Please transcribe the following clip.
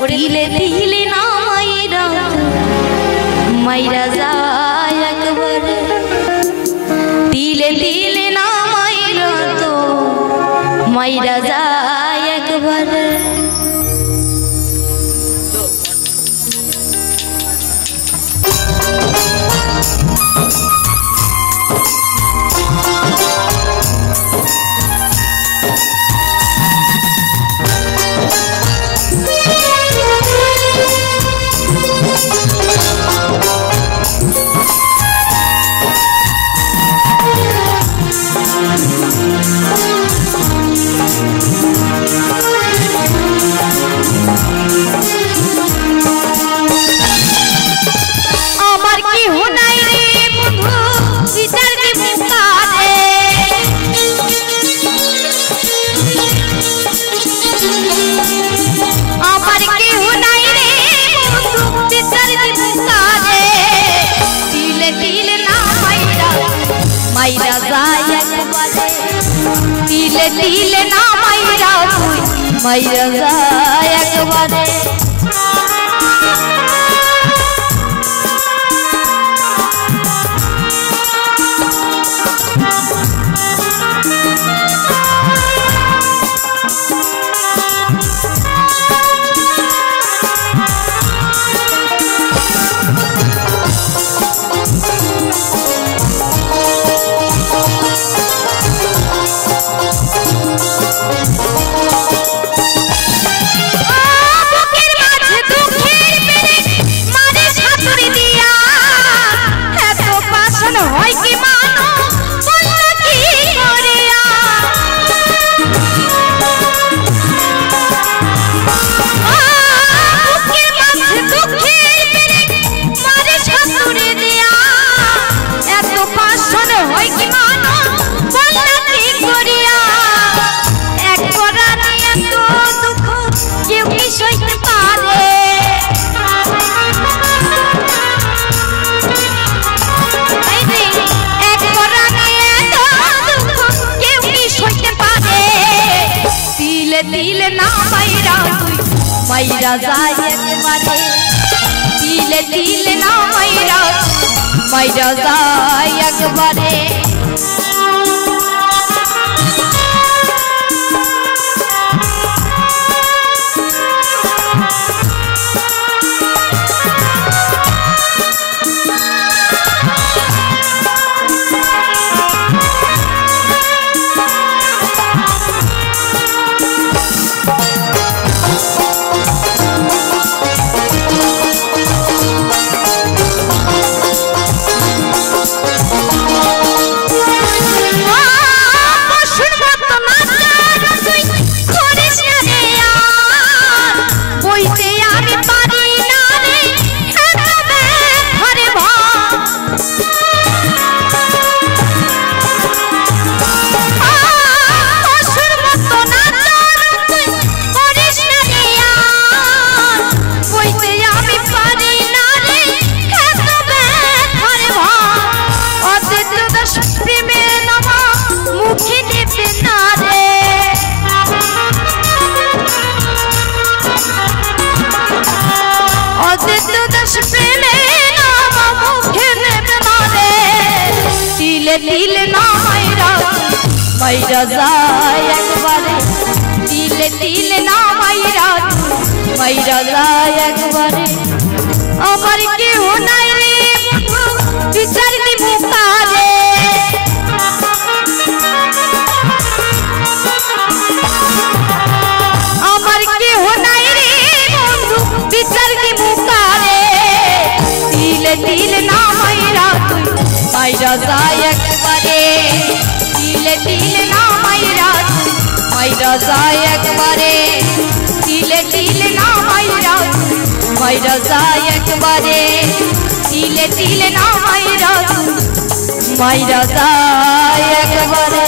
तिले तिले ना मायरा যায় একবার तिले तिले ना तो मायरा যায় একবার मायरा যায় একবারে तिले तिले ना मायरा তুই मायरा যায় একবারে तिले ना मायरा তুই मायरा যায় একবারে तिले तिले ना मायरा मायरा যায় একবারে तिले ना मायरा मायरा যায় একবারে तिले तिले ना मायरा मायरा যায় একবারে আমার কেউ নাই রে বিচার দিমু কারে আমার কেউ নাই রে বন্ধু বিচার দিমু কারে तिले तिले ना मायरा मायरा যায় একবারে तिले तिले ना मायरा मायरा যায় একবারে तिले तिले ना मायरा मायरा যায় একবারে तिले तिले ना मायरा मायरा যায় একবারে।